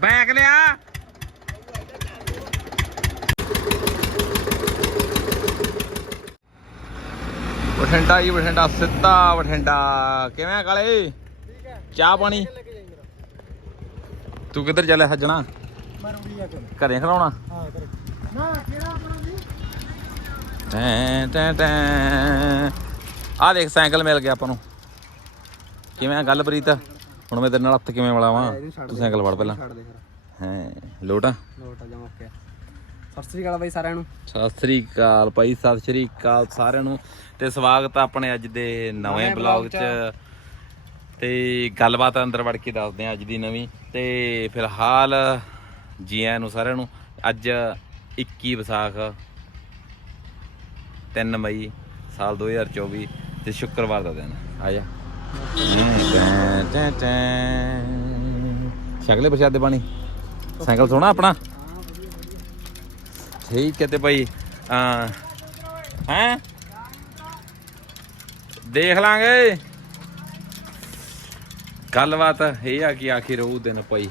Bag ਲਿਆ। ਬਠਿੰਡਾ ਜੀ ਬਠਿੰਡਾ ਸਿੱਧਾ ਬਠਿੰਡਾ। ਕਿਵੇਂ ਕਾਲੇ? ਚਾਹ ਪਾਣੀ? ਤੂੰ ਕਿੱਧਰ ਚੱਲਿਆ ਸੱਜਣਾ? ਘਰੇ ਖਲਾਉਣਾ ਨਾ ਕਿਹੜਾ ਆਪਣਾ ਜੀ? ਟੈਂ ਟੈਂ ਟੈਂ। ਆ ਦੇਖ ਸਾਈਕਲ ਮਿਲ ਗਿਆ ਆਪਾਂ ਨੂੰ। ਕਿਵੇਂ ਗੱਲ ਪ੍ਰੀਤ? ਹੁਣ ਮੈਂ ਤੇਰੇ ਨਾਲ ਹੱਥ ਕਿਵੇਂ ਮਿਲਾਵਾਂ? ਤੂੰ ਸਾਈਕਲ ਫੜ ਪਹਿਲਾਂ। ਛੱਡ ਦੇ ਫਿਰ। ਹੈ ਲੋਟਾ ਲੋਟ ਆ ਜਾ ਮੌਕੇ ਸਤਿ ਸ੍ਰੀ ਅਕਾਲ ਬਾਈ ਸਾਰਿਆਂ ਨੂੰ। ਸਤਿ ਸ੍ਰੀ ਅਕਾਲ ਭਾਈ ਸਤਿ ਸ੍ਰੀ ਅਕਾਲ ਸਾਰਿਆਂ ਨੂੰ। ਤੇ ਸਵਾਗਤ ਆ ਆਪਣੇ ਅੱਜ ਦੇ ਨਵੇਂ ਬਲੌਗ 'ਚ। ਤੇ ਗੱਲਬਾਤ ਅੰਦਰ ਵੜ ਕੇ ਦੱਸਦੇ ਆ ਅੱਜ ਦੀ ਨਵੀਂ। ਤੇ ਫਿਲਹਾਲ ਜੀ ਆਇਆਂ ਨੂੰ ਸਾਰਿਆਂ ਨੂੰ ਅੱਜ 21 ਵਿਸਾਖ 3 ਮਈ ਸਾਲ 2024 ਤੇ ਸ਼ੁੱਕਰਵਾਰ ਦਾ ਦਿਨ ਆ ਜਾ। ਸ਼ਕਲੇ ਪ੍ਰਸ਼ਾਦੇ ਪਾਣੀ। ਸਾਈਕਲ ਸੋਹਣਾ ਆਪਣਾ। ਠੀਕ ਹੈ ਤੇ ਭਾਈ ਆ ਹੈ? ਦੇਖ ਲਾਂਗੇ। ਗੱਲਬਾਤ ਇਹ ਆ ਕਿ ਆਖਿਰ ਉਹ ਦਿਨ ਭਾਈ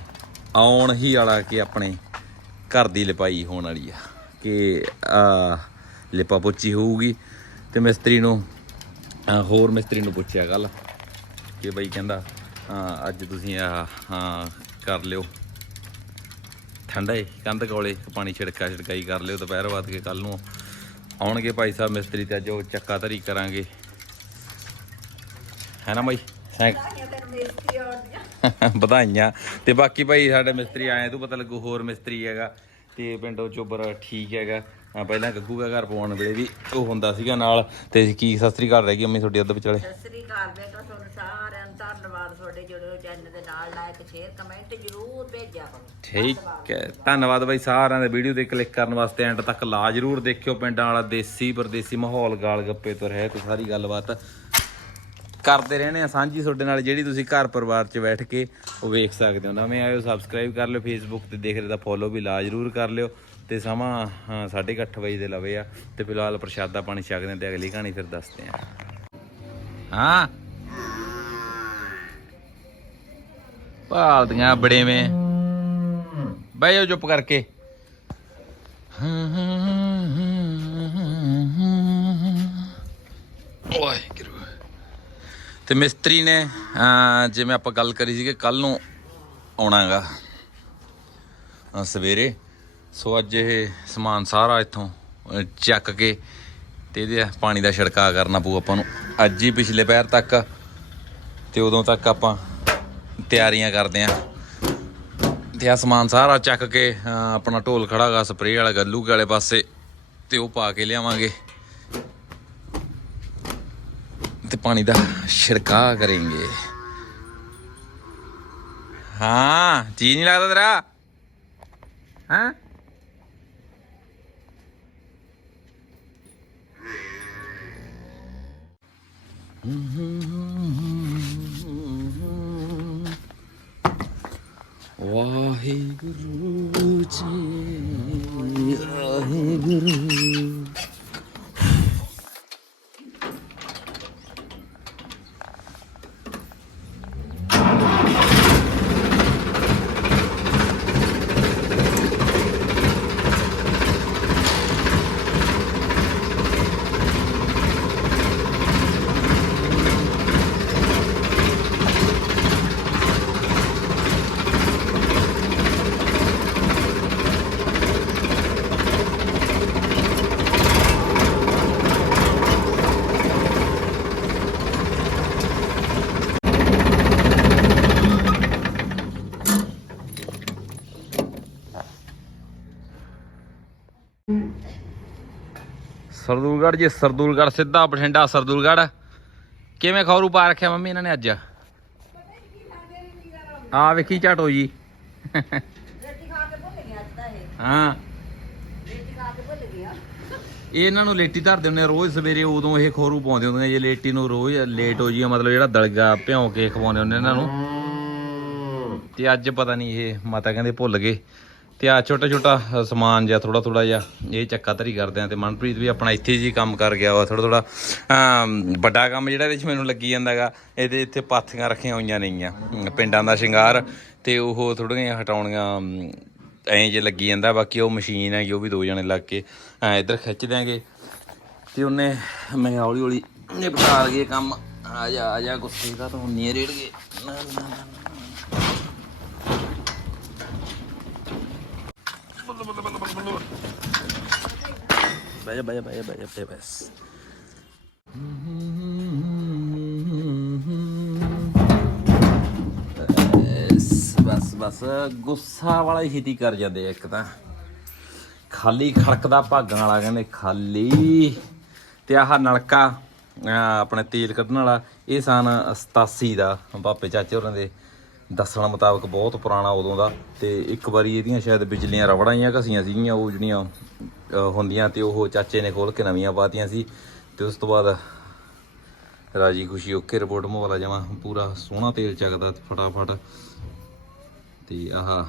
ਆਉਣ ਹੀ ਵਾਲਾ ਕਿ ਆਪਣੇ ਘਰ ਦੀ ਲਿਪਾਈ ਹੋਣ ਵਾਲੀ ਆ, ਕਿ ਆ ਲਿਪਾ ਪੋਚੀ ਹੋਊਗੀ ਤੇ ਮਿਸਤਰੀ ਨੂੰ ਹੋਰ ਮਿਸਤਰੀ ਨੂੰ ਪੁੱਛਿਆ ਗੱਲ ਕਿ ਬਈ ਕਹਿੰਦਾ ਹਾਂ ਅੱਜ ਤੁਸੀਂ ਆ ਹਾਂ ਕਰ ਲਿਓ। ਠੰਡਾ ਏ ਕੰਧ ਕੋਲੇ ਪਾਣੀ ਛਿੜਕਾ ਛਿੜਕਾਈ ਕਰ ਲਿਓ ਦੁਪਹਿਰ ਬਾਅਦ ਕੇ ਕੱਲ ਨੂੰ। ਆਉਣਗੇ ਭਾਈ ਸਾਹਿਬ ਮਿਸਤਰੀ ਤੇ ਅੱਜ ਉਹ ਚੱਕਾ ਧਰੀ ਕਰਾਂਗੇ। ਹੈ ਨਾ ਬਾਈ? ਵਧਾਈਆਂ ਤੇ ਬਾਕੀ ਭਾਈ ਸਾਡੇ ਮਿਸਤਰੀ ਆਏ ਤੂੰ ਪਤਾ ਲੱਗੂ ਹੋਰ ਮਿਸਤਰੀ ਹੈਗਾ। ਤੇ ਪਿੰਡੋਂ ਚੋਬਰ ਠੀਕ ਹੈਗਾ। ਪਹਿਲਾਂ ਗੱਗੂ ਦਾ ਘਰ ਪਾਉਣ ਵੇਲੇ ਵੀ ਉਹ ਹੁੰਦਾ ਸੀਗਾ ਨਾਲ। ਤੇ ਕੀ ਸਤਿ ਸ੍ਰੀ ਅਕਾਲ ਰਹਿ ਗਈ ਅੰਮੀ ਤੁਹਾਡੀ ਅੱਧ ਵਿਚਾਲੇ? ਸਤਿ ਸ੍ਰੀ ਅਕਾਲ ਬੇਟਾ ਤੁਹਾਨੂੰ ਸਾਰਿਆਂ ਨੂੰ ਧੰਨਵਾਦ ਤੁਹਾਡੇ ਜੁੜੇ ਚੈਨਲ ਦੇ ਨਾਲ ਲਾਇਕ ਸ਼ੇਅਰ ਕਮੈਂਟ ਜ਼ਰੂਰ ਭੇਜਿਆ ਕਰੋ। ਠੀਕ ਹੈ ਧੰਨਵਾਦ ਬਾਈ ਸਾਰਿਆਂ ਦੇ ਵੀਡੀਓ ਤੇ ਕਲਿੱਕ ਕਰਨ ਵਾਸਤੇ ਐਂਡ ਤੱਕ ਲਾ ਜਰੂਰ ਦੇਖਿਓ ਪਿੰਡਾਂ ਵਾਲਾ ਦੇਸੀ ਪਰਦੇਸੀ ਮਾਹੌਲ ਗਾਲ ਗੱਪੇ ਤੋਂ ਰਹਿ ਤੇ ਸਾਰੀ ਗੱਲਬਾਤ ਕਰਦੇ ਰਹਿਣੇ ਆ। ਸਾਂਝੀ ਤੁਹਾਡੇ ਨਾਲ ਜਿਹੜੀ ਤੁਸੀਂ ਘਰ ਪਰਿਵਾਰ 'ਚ ਬੈਠ ਕੇ ਉਹ ਵੇਖ ਸਕਦੇ ਹੋ। ਨਵੇਂ ਆਇਓ ਸਬਸਕ੍ਰਾਈਬ ਕਰ ਲਿਓ ਫੇਸਬੁੱਕ ਤੇ ਦੇਖ ਰਹੇ ਤਾਂ ਫੋਲੋ ਵੀ ਲਾ ਜਰੂਰ ਕਰ ਲਿਓ। ਤੇ ਸਮਾਂ ਹਾਂ, ਸਾਢੇ ਕੁ ਅੱਠ ਵਜੇ ਦੇ ਲਵੇ ਆ। ਤੇ ਫਿਲਹਾਲ ਪ੍ਰਸ਼ਾਦਾ ਪਾਣੀ ਛਕਦੇ ਤੇ ਅਗਲੀ ਕਹਾਣੀ ਫਿਰ ਦੱਸਦੇ ਆ ਹਾਂ। ਭਾਲਦੀਆਂ ਬੜੇ ਮੇ ਬਹਿ ਜਾਓ ਚੁੱਪ ਕਰਕੇ। ਓਏ ਕਿਰੂ। ਤੇ ਮਿਸਤਰੀ ਨੇ ਜਿਵੇਂ ਆਪਾਂ ਗੱਲ ਕਰੀ ਸੀ ਕਿ ਕੱਲ ਨੂੰ ਆਉਣਾਗਾ। ਸਵੇਰੇ। ਸੋ ਅੱਜ ਇਹ ਸਮਾਨ ਸਾਰਾ ਇੱਥੋਂ ਚੱਕ ਕੇ ਤੇ ਇਹਦੇ ਪਾਣੀ ਦਾ ਛਿੜਕਾਅ ਕਰਨਾ ਪਊ ਆਪਾਂ ਨੂੰ। ਅੱਜ ਹੀ ਪਿਛਲੇ ਪੈਰ ਤੱਕ। ਤੇ ਉਦੋਂ ਤੱਕ ਆਪਾਂ ਤਿਆਰੀਆਂ ਕਰਦੇ ਆਂ। ਤੇ ਆ ਸਮਾਨ ਸਾਰਾ ਚੱਕ ਕੇ ਆਪਣਾ ਢੋਲ ਖੜਾਗਾ ਸਪਰੇਅ ਵਾਲਾ ਗੱਲੂ ਕੇ ਵਾਲੇ ਪਾਸੇ, ਤੇ ਉਹ ਪਾ ਕੇ ਲਿਆਵਾਂਗੇ। ਤੇ ਪਾਣੀ ਦਾ ਛਿੜਕਾਅ ਕਰਾਂਗੇ। ਹਾਂ ਜੀ ਨਹੀਂ ਲੱਗਦਾ ਤੇਰਾ? ਹਾਂ? ਵਾਹਿਗੁਰੂ ਸਰਦੂਲਗੜ੍ਹ ਜੀ ਸਰਦੂਲਗੜ੍ਹ ਸਿੱਧਾ ਬਠਿੰਡਾ ਸਰਦੂਲਗੜ੍ਹ। ਕਿਵੇਂ ਖੌਰੂ ਪਾ ਰੱਖਿਆ ਮੰਮੀ ਇਹਨਾਂ ਨੇ ਅੱਜ? ਆ ਵੇਖੀ ਝਾਟੋ ਜੀ। ਰੋਟੀ ਖਾ ਕੇ ਭੁੱਲ ਗਿਆ ਅੱਜ ਤਾਂ ਇਹ। ਹਾਂ। ਰੋਟੀ ਖਾ ਕੇ ਭੁੱਲ ਗਿਆ ਇਹ ਇਹਨਾਂ ਨੂੰ ਲੇਟੀ ਧਰ ਦਿੰਦੇ ਰੋਜ਼ ਸਵੇਰੇ ਉਦੋਂ ਇਹ ਖੋਰੂ ਪਾਉਂਦੇ ਹੁੰਦੇ ਨੇ ਜੇ ਲੇਟੀ ਨੂੰ ਰੋਜ਼ ਲੇਟ ਹੋ ਜੀ ਮਤਲਬ ਜਿਹੜਾ ਦਲਗਾ ਭਿਉਂ ਕੇ ਖਵਾਉਂਦੇ ਹੁੰਦੇ ਇਹਨਾਂ ਨੂੰ। ਤੇ ਅੱਜ ਪਤਾ ਨਹੀਂ ਇਹ ਮਾਤਾ ਕਹਿੰਦੇ ਭੁੱਲ ਗਏ। ਤੇ ਆ ਛੋਟਾ ਛੋਟਾ ਸਮਾਨ ਜਿਹਾ ਥੋੜਾ ਥੋੜਾ ਜਿਹਾ, ਇਹ ਚੱਕਾ ਧਰੀ ਕਰਦੇ ਆ ਤੇ ਮਨਪ੍ਰੀਤ ਵੀ ਆਪਣਾ ਇੱਥੇ ਜੀ ਕੰਮ ਕਰ ਗਿਆ ਵਾ ਥੋੜਾ ਥੋੜਾ ਵੱਡਾ ਕੰਮ ਜਿਹੜਾ ਇਹਦੇ ਚ ਮੈਨੂੰ ਲੱਗੀ ਜਾਂਦਾਗਾ, ਇਹਦੇ ਇੱਥੇ ਪਾਥੀਆਂ ਰੱਖੀਆਂ ਹੋਈਆਂ ਨੇਗੀਆਂ ਪਿੰਡਾਂ ਦਾ ਸ਼ਿੰਗਾਰ ਤੇ ਉਹ ਥੋੜੀਆਂ ਜਿਹੀਆਂ ਹਟਾਉਣੀਆਂ ਐਂ ਜੇ ਲੱਗੀ ਜਾਂਦਾ, ਬਾਕੀ ਉਹ ਮਸ਼ੀਨ ਹੈਗੀ, ਉਹ ਵੀ ਦੋ ਜਣੇ ਲੱਗ ਕੇ ਇੱਧਰ ਖਿੱਚ ਦਿਆਂਗੇ। ਤੇ ਉਹਨੇ ਮੈਂ ਹੌਲੀ ਹੌਲੀ ਨਿਪਟਾ ਲਈਏ ਕੰਮ। ਆ ਜਾ ਆ ਜਾ ਗੁੱਸੇ ਦਾ ਤਾਂ ਹੁੰਨੀ ਰੇੜ ਗਏ ਨਾ ਨਾ ਨਾ। ਜਾ ਬਹਿ ਜਾ, ਬਹਿ ਜਾ ਬਸ ਬਸ ਗੁੱਸਾ ਵਾਲਾ ਹੀ ਛੇਤੀ ਕਰ ਜਾਂਦੇ ਆ ਇੱਕ ਤਾਂ। ਖਾਲੀ ਖੜਕਦਾ ਭਾਗਾਂ ਵਾਲਾ ਕਹਿੰਦੇ ਖਾਲੀ। ਤੇ ਆਹ ਨਲਕਾ ਆਪਣੇ ਤੇਲ ਕੱਢਣ ਵਾਲਾ ਇਹ ਸਨ 87 ਦਾ ਪਾਪੇ ਚਾਚੇ ਹੋਰਾਂ ਦੇ। ਦੱਸਣ ਮੁਤਾਬਕ ਬਹੁਤ ਪੁਰਾਣਾ ਉਦੋਂ ਦਾ ਤੇ ਇੱਕ ਵਾਰੀ ਇਹਦੀਆਂ ਸ਼ਾਇਦ ਬਿਜਲੀਆਂ ਰਵੜਾਂ ਹੀ ਘਸੀਆਂ ਸੀਗੀਆਂ, ਉਹ ਜਿਹੜੀਆਂ ਹੁੰਦੀਆਂ ਤੇ ਉਹ ਚਾਚੇ ਨੇ ਖੋਲ ਕੇ ਨਵੀਆਂ ਪਾਤੀਆਂ ਸੀ ਤੇ ਉਸ ਤੋਂ ਬਾਅਦ ਰਾਜੀ ਖੁਸ਼ੀ ਓਕੇ ਰਿਪੋਰਟ ਮੋਹਲਾ ਜਮਾ ਪੂਰਾ ਸੋਹਣਾ ਤੇਲ ਚੱਕਦਾ ਫਟਾਫਟ ਤੇ ਆਹ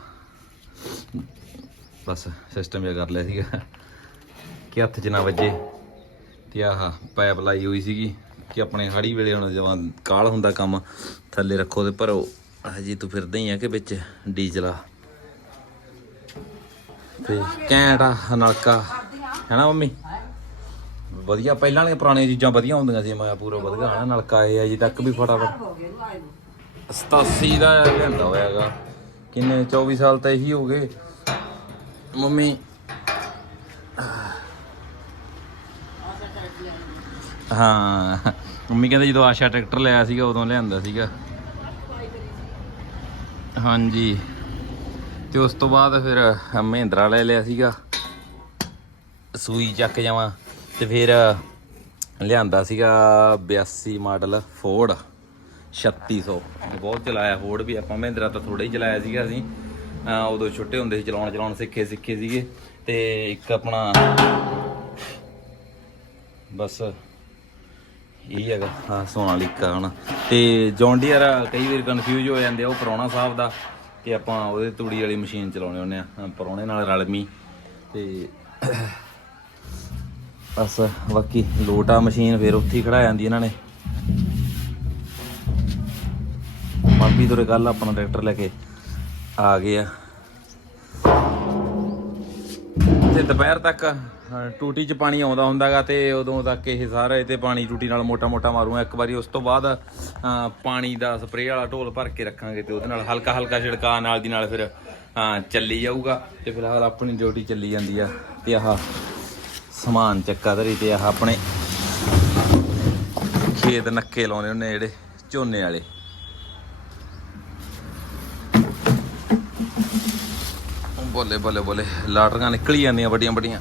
ਬਸ ਸਿਸਟਮ ਜਿਹਾ ਕਰ ਲਿਆ ਸੀਗਾ ਕਿ ਹੱਥ 'ਚ ਨਾ ਵੱਜੇ ਤੇ ਆਹ ਪਾਈਪ ਲਾਈ ਹੋਈ ਸੀਗੀ ਕਿ ਆਪਣੇ ਹਾੜੀ ਵੇਲੇ ਹੁਣ ਜਵਾਂ ਕਾਲ ਹੁੰਦਾ ਕੰਮ ਥੱਲੇ ਰੱਖੋ ਤੇ ਭਰੋ। ਹਜੀ ਤੂੰ ਫਿਰਦਾ ਹੀ ਆ ਕਿ ਵਿੱਚ ਡੀਜ਼ਲ ਆ। ਤੇ ਘੈਂਟ ਆ, ਨਲਕਾ। ਹੈਨਾ ਮੰਮੀ? ਵਧੀਆ, ਪਹਿਲਾਂ ਵਾਲੀਆਂ ਪੁਰਾਣੀਆਂ ਚੀਜ਼ਾਂ ਵਧੀਆ ਹੁੰਦੀਆਂ ਸੀ, ਮੈਂ ਪੂਰਾ ਵਧੀਆ, ਹਨਾ? ਨਲਕਾ ਇਹ ਅਜੇ ਤੱਕ ਵੀ ਫਟਾਫਟ। 87 ਦਾ ਲਿਆਂਦਾ ਹੋਇਆਗਾ। ਕਿੰਨੇ 24 ਸਾਲ ਤਾਂ ਇਹੀ ਹੋ ਗਏ। ਮੰਮੀ, ਹਾਂ। ਮੰਮੀ ਕਹਿੰਦੇ ਜਦੋਂ ਆਸ਼ਾ ਟਰੈਕਟਰ ਲਿਆ ਸੀਗਾ, ਉਦੋਂ ਲਿਆਂਦਾ ਸੀਗਾ। ਹਾਂਜੀ। ਤੇ ਉਸ ਤੋਂ ਬਾਅਦ ਫਿਰ ਮਹਿੰਦਰਾ ਲੈ ਲਿਆ ਸੀਗਾ। ਸੂਈ ਚੱਕ ਜਾਵਾਂ। ਤੇ ਫਿਰ ਲਿਆਂਦਾ ਸੀਗਾ 82 ਮਾਡਲ ਫੋਰਡ 3600 ਬਹੁਤ ਚਲਾਇਆ ਫੋਰਡ ਵੀ। ਆਪਾਂ ਮਹਿੰਦਰਾ ਤਾਂ ਥੋੜਾ ਹੀ ਚਲਾਇਆ ਸੀਗਾ ਅਸੀਂ। ਉਦੋਂ ਛੋਟੇ ਹੁੰਦੇ ਸੀ, ਚਲਾਉਣ ਚਲਾਉਣ ਸਿੱਖੇ ਸਿੱਖੇ ਸੀਗੇ। ਤੇ ਇੱਕ ਆਪਣਾ ਬਸ ਇਹ ਹੈਗਾ। ਹਾਂ ਸੋਨਾਲੀਕਾ ਹੁਣ ਤੇ ਜੌਨ ਡੀਅਰ ਕਈ ਵਾਰ ਕਨਫਿਊਜ਼ ਹੋ ਜਾਂਦੇ ਆ, ਉਹ ਪ੍ਰਾਹੁਣਾ ਸਾਹਿਬ ਦਾ ਤੇ ਆਪਾਂ ਉਹਦੇ ਤੂੜੀ ਵਾਲੀ ਮਸ਼ੀਨ ਚਲਾਉਣੇ ਹੁੰਦੇ ਆ। ਪ੍ਰਾਹੁਣੇ ਨਾਲ ਰਲਮੀ ਤੇ ਬਸ ਬਾਕੀ ਲੋਟਾ ਮਸ਼ੀਨ, ਫਿਰ ਉੱਥੇ ਖੜਾ ਜਾਂਦੀ ਇਹਨਾਂ ਨੇ। ਮਾਪੀ ਤੋਂ ਕੱਲ ਆਪਣਾ ਟਰੈਕਟਰ ਲੈ ਕੇ ਆ ਗਏ ਆ। ਤੇ ਦੁਪਹਿਰ ਤੱਕ ਟੂਟੀ 'ਚ ਪਾਣੀ ਆਉਂਦਾ ਹੁੰਦਾਗਾ ਤੇ ਉਦੋਂ ਤੱਕ ਇਹ ਸਾਰਾ ਇਹ ਪਾਣੀ ਟੂਟੀ ਨਾਲ ਮੋਟਾ-ਮੋਟਾ ਮਾਰੂਗਾ ਇੱਕ ਵਾਰੀ ਉਸ ਤੋਂ ਬਾਅਦ ਪਾਣੀ ਦਾ ਸਪਰੇਅ ਵਾਲਾ ਢੋਲ ਭਰ ਕੇ ਰੱਖਾਂਗੇ ਤੇ ਉਹਦੇ ਨਾਲ ਹਲਕਾ-ਹਲਕਾ ਛਿੜਕਾ ਨਾਲ ਦੀ ਨਾਲ ਫਿਰ ਚੱਲੀ ਜਾਊਗਾ। ਤੇ ਫਿਲਹਾਲ ਆਪਣੀ ਡਿਊਟੀ ਚੱਲੀ ਜਾਂਦੀ ਆ ਤੇ ਆਹ ਸਮਾਨ ਚੱਕਾ ਧਰੀ ਤੇ ਆਹ ਆਪਣੇ ਖੇਤ ਨੱਕੇ ਲਾਉਂਦੇ ਉਹਨੇ ਜਿਹੜੇ ਝੋਨੇ ਵਾਲੇ। ਬੋਲੇ ਬੋਲੇ ਬੋਲੇ, ਲਾਟਰੀਆਂ ਨਿਕਲੀ ਜਾਂਦੀਆਂ ਵੱਡੀਆਂ ਵੱਡੀਆਂ।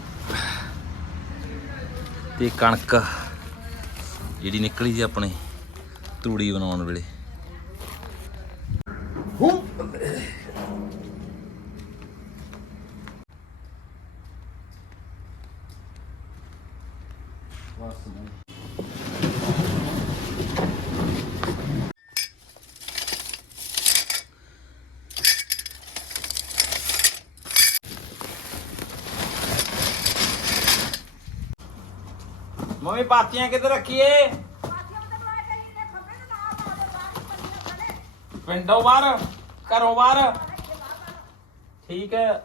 ਤੇ ਕਣਕ ਜਿਹੜੀ ਨਿਕਲੀ ਸੀ ਆਪਣੇ ਤੂੜੀ ਬਣਾਉਣ ਵੇਲੇ। ਮੰਮੀ ਪਾਤੀਆਂ ਕਿੱਧਰ ਰੱਖੀਏ? ਪਿੰਡੋਂ ਬਾਹਰ ਘਰੋਂ ਬਾਹਰ। ਠੀਕ ਹੈ।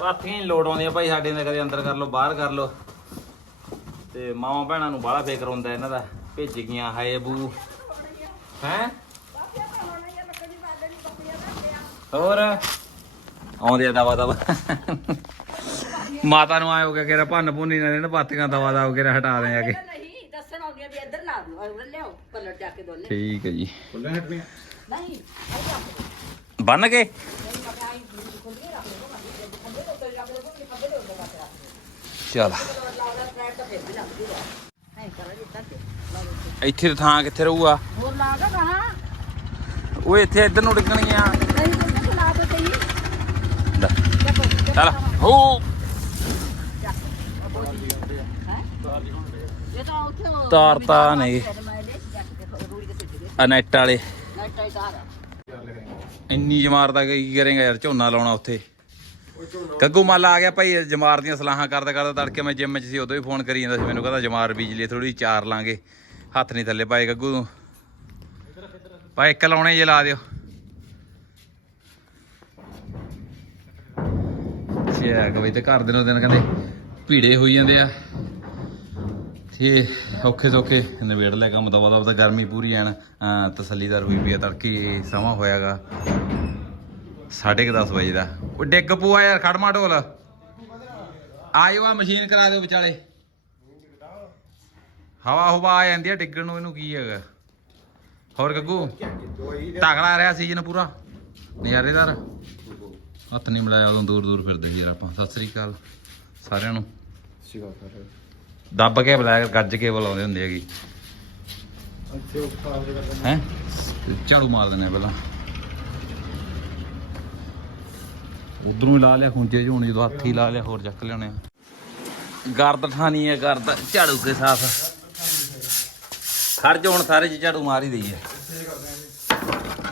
ਪਾਥੀਆਂ ਹੀ ਲੋੜ ਆਉਂਦੀਆਂ ਭਾਈ ਸਾਡੇ ਨੇ ਕਦੇ ਅੰਦਰ ਕਰ ਲਓ ਬਾਹਰ ਕਰ ਲਓ। ਤੇ ਮਾਵਾਂ ਭੈਣਾਂ ਨੂੰ ਬਾਹਲਾ ਫੇਕਰ ਹੁੰਦਾ ਇਹਨਾਂ ਦਾ ਭੇਜ ਗਈਆਂ ਹਾਏ ਬੂ। ਹੈ? ਹੋਰ? ਆਉਂਦੇ ਆ ਦਵਾ ਦਵਾ ਮਾਤਾ ਨੂੰ ਆਏ ਹੋ ਗਿਆ ਕਿ ਭੰਨ ਭੁੰਨੀ ਨਾ ਦੇਣ ਪਾਤੀਆਂ ਦਵਾ ਦਵਾ ਕੇ ਹਟਾ ਦੇ ਆ ਕੇ ਨਹੀਂ ਦੱਸਣ ਆਉਂਦੀਆਂ ਵੀ ਇੱਧਰ ਲਾ ਦਿਓ ਉਹ ਲਿਆਓ ਪਲਟ ਜਾ ਕੇ ਦੋਨੇ। ਠੀਕ ਹੈ ਜੀ। ਨਹੀਂ ਬੰਨ ਕੇ? ਚਲ। ਇੱਥੇ ਤਾਂ ਥਾਂ ਕਿੱਥੇ ਰਹੂਗਾ? ਹੋਰ ਲਾ ਦੋ ਕਹਾ ਉਹ ਇੱਥੇ ਇੱਧਰ ਨੂੰ ਡਿੱਗਣਗੀਆਂ। ਨਹੀਂ ਤੇ ਲਾ ਦੋ ਸਹੀ ਲੈ, ਚੱਲ। ਹੋ ਇਹ ਤਾਂ ਉੱਥੇ ਉਹ ਤਾਰ ਤਾਂ ਨਹੀਂ। ਮੈਂ ਵਾਲੇ। ਇੰਨੀ ਜਮਾਰ ਕੀ ਕਰੇਗਾ ਯਾਰ, ਝੋਨਾ ਲਾਉਣਾ ਉੱਥੇ। ਗੱਗੂ ਮੱਲ ਆ ਗਿਆ ਭਾਈ, ਜਮਾਰ ਦੀਆਂ ਸਲਾਹਾਂ ਕਰਦਾ ਕਰਦਾ ਤੜਕੇ ਮੈਂ ਜਿਮ 'ਚ ਸੀ, ਉਦੋਂ ਹੀ ਫੋਨ ਕਰੀ ਜਾਂਦਾ ਸੀ ਮੈਨੂੰ, ਕਹਿੰਦਾ ਜਮਾਰ ਬੀਜ ਲਈ ਥੋੜੀ ਚਾਰ ਲਾਂਗੇ। ਹੱਥ ਨਹੀਂ ਥੱਲੇ ਪਾਏ ਗੱਗੂ ਨੂੰ। ਭਾਈ ਇੱਕ ਲਾਉਣੇ ਜੇ ਲਾ ਦਿਓ। ਸਿਆ ਕਵੇ ਤੇ ਘਰ ਦੇ ਨੂੰ ਦਿਨ ਕਹਿੰਦੇ ਭੀੜੇ ਹੋਈ ਜਾਂਦੇ ਆ। ਤੇ ਔਖੇ ਸੌਖੇ ਨਵੇੜ ਲੈ ਕੰਮ ਦਵਾ ਦਵਾ ਤਾਂ ਗਰਮੀ ਪੂਰੀ ਐਨ ਤਸੱਲੀਦਾਰ ਹੋਈ ਪਈ ਆ, ਤੜਕੇ ਸਮਾਂ ਹੋਇਆਗਾ। 10:30 ਵਜੇ ਦਾ। ਉਹ ਡਿੱਗ ਪੂਆ ਯਾਰ ਖੜਮਾ ਢੋਲ। ਆਇਓ ਆ ਮਸ਼ੀਨ ਕਰਾ ਦਿਓ ਵਿਚਾਲੇ। ਹਵਾ ਹਵਾ ਆ ਜਾਂਦੀ ਆ, ਡਿੱਗਣ ਨੂੰ ਇਹਨੂੰ ਕੀ ਹੈਗਾ। ਹੋਰ ਗੱਗੂ, ਤਗੜਾ ਰਿਹਾ ਸੀਜ਼ਨ ਪੂਰਾ। ਨਜ਼ਾਰੇਦਾਰ ਹੱਥ ਨਹੀਂ ਮਿਲਾਇਆ, ਉਦੋਂ ਦੂਰ ਦੂਰ ਫਿਰਦੇ ਸੀ ਯਾਰ ਆਪਾਂ। ਸਤਿ ਸ੍ਰੀ ਅਕਾਲ ਸਾਰਿਆਂ ਨੂੰ। ਸਿਗਾ ਕਰ ਦੱਬ ਕੇ ਬੁਲਾਇਆ ਗੱਜ ਕੇ ਬੁਲਾਉਂਦੇ ਹੁੰਦੇ ਹੈਗੇ। ਅੱਛੇ ਹੈ? ਝਾੜੂ ਮਾਰ ਦਿੰਦੇ ਆ ਪਹਿਲਾਂ। ਉਧਰੋਂ ਹੀ ਲਾ ਲਿਆ ਖੁੰਝੇ ਹੁਣ ਜਦੋਂ ਹੱਥ ਹੀ ਲਾ ਲਿਆ ਹੋਰ ਚੱਕ ਲਿਆਉਣੇ ਗਰਦ ਠਾਣੀ ਹੈ ਗਰਦ ਝਾੜੂ ਕੇ ਸਾਫ਼। ਖੜ ਜਾ ਹੁਣ ਸਾਰੇ ਚ ਝਾੜੂ ਮਾਰ ਹੀ ਦਈਏ।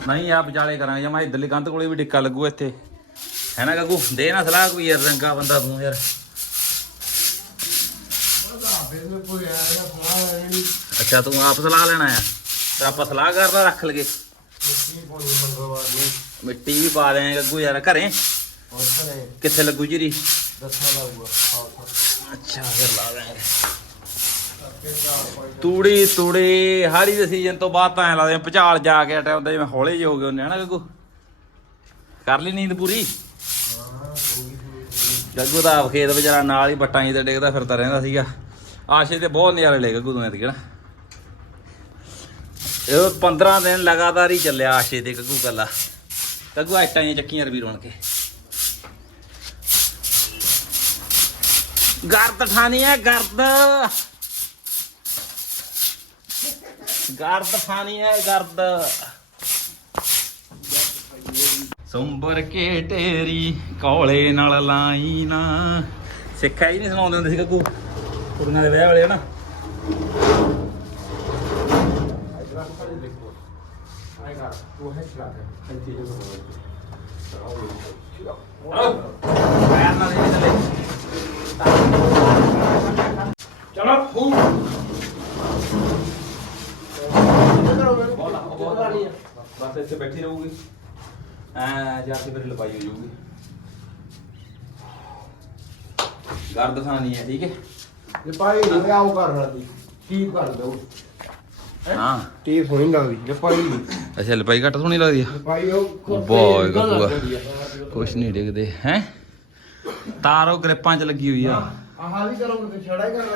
ਨਹੀਂ ਆ ਵਿਚਾਲੇ ਕਰਾਂਗੇ ਜਾਂ ਮੈਂ ਇਧਰਲੀ ਕੰਧ ਕੋਲੇ ਵੀ ਡਿੱਕਾ ਲੱਗੂ ਇੱਥੇ। ਹੈ ਨਾ ਗੱਗੂ? ਦੇ ਨਾ ਸਲਾਹ ਕੋਈ ਯਾਰ ਰੰਗਾ ਬੰਦਾ ਤੂੰ ਯਾਰ। ਬਿਜ਼ਨਸ ਕੋਈ ਆਇਆ ਜਾਂ ਲੈਣੀ ਅੱਛਾ, ਤੂੰ ਆਪ ਸਲਾਹ ਲੈਣਾ ਆ। ਤੇ ਆਪਾਂ ਸਲਾਹ ਕਰਦਾ ਰੱਖ ਲਗੇ ਮਿੱਟੀ ਪਾਉਣੀ ਮੰਗਲਵਾਰ ਨੂੰ ਮਿੱਟੀ ਵੀ ਪਾ ਦੇ ਗੱਗੂ ਯਾਰ, ਘਰੇ। ਹੋਰ ਕਰੇ ਕਿੱਥੇ ਲੱਗੂ ਜੀਰੀ? ਦੱਸਾਂ ਦਾ ਅੱਛਾ, ਫਿਰ ਲਾ ਦਾਂਗੇ ਤੂੜੀ ਤੂੜੀ ਹਾੜੀ ਦੇ ਸੀਜ਼ਨ ਤੋਂ ਬਾਅਦ ਤਾਂ ਐ ਲੱਗਦਾ ਭਚਾਲ ਜਾ ਕੇ ਟਾਈਮ ਦਾ ਜਿਵੇਂ ਹੌਲੇ ਹੋ ਗਏ ਹੁੰਦੇ ਹਨਾ ਗੱਗੂ। ਕਰ ਲਈ ਨੀਂਦ ਪੂਰੀ? ਗੱਗੂ ਦਾ ਆਪ ਖੇਤ ਵਿਚਾਰਾ ਨਾਲ ਹੀ ਬੱਟਾਂ ਹੀ ਤੇ ਡਿੱਗਦਾ ਫਿਰਦਾ ਰਹਿੰਦਾ ਸੀਗਾ। ਆਸ਼ੇ ਤੇ ਬਹੁਤ ਨਜ਼ਾਰੇ ਲੈ ਗੱਗੂ ਤੋਂ ਐਤਕੀ ਨਾ ਇਹ 15 ਦਿਨ ਲਗਾਤਾਰ ਹੀ ਚੱਲਿਆ ਆਸ਼ੇ ਤੇ ਗੱਗੂ ਕੱਲਾ। ਕੱਗੂ ਆਟਾਂ ਦੀਆਂ ਚੱਕੀਆਂ ਰਵੀ ਰੋਣ ਕੇ ਗਰਦ ਠਾਣੀ ਹੈ ਗਰਦ ਗਰਦ ਠਾਣੀ ਹੈ ਗਰਦ ਸੁੰਬਰ ਕੇ ਢੇਰੀ ਕੋਲੇ ਨਾਲ ਲਾਈ ਨਾ। ਸਿੱਖਿਆ ਹੀ ਨਹੀਂ ਸੁਣਾਉਂਦੇ ਹੁੰਦੇ ਸੀ ਕੱਕੂ ਕੁੜੀਆਂ ਦੇ ਵਿਆਹ ਵਾਲੇ ਹਨਾ ਆਏਗਾ ਇੱਥੇ ਚਲੋ ਹੂ ਬਸ ਇੱਥੇ ਬੈਠੀ ਰਹੂਗੀ। ਐ ਜਾ ਕੇ ਫਿਰ ਲਪਾਈ ਹੋ ਜਾਊਗੀ। ਗਰਦ ਠਾਣੀ ਹੈ, ਠੀਕ ਹੈ? ਆਉ ਦੀ ਕੀ ਕਰ ਦੋ ਹਾਂ? ਟੀ ਲੱਗਦੀ ਜੇ ਅੱਛਾ ਲਪਾਈ ਘੱਟ ਸੋਹਣੀ ਲੱਗਦੀ ਆ? ਪਾਈ ਉਹ ਗੱਗੂਆ ਕੁਛ ਨਹੀਂ ਡਿੱਗਦੇ ਹੈ? ਤਾਰੋ ਗ੍ਰਿਪਾਂ 'ਚ ਲੱਗੀ ਹੋਈ ਆ। ਆਹ ਵੀ ਕਰੋਗੇ ਤੇ ਛੜਾ ਹੀ ਕਰਨਾ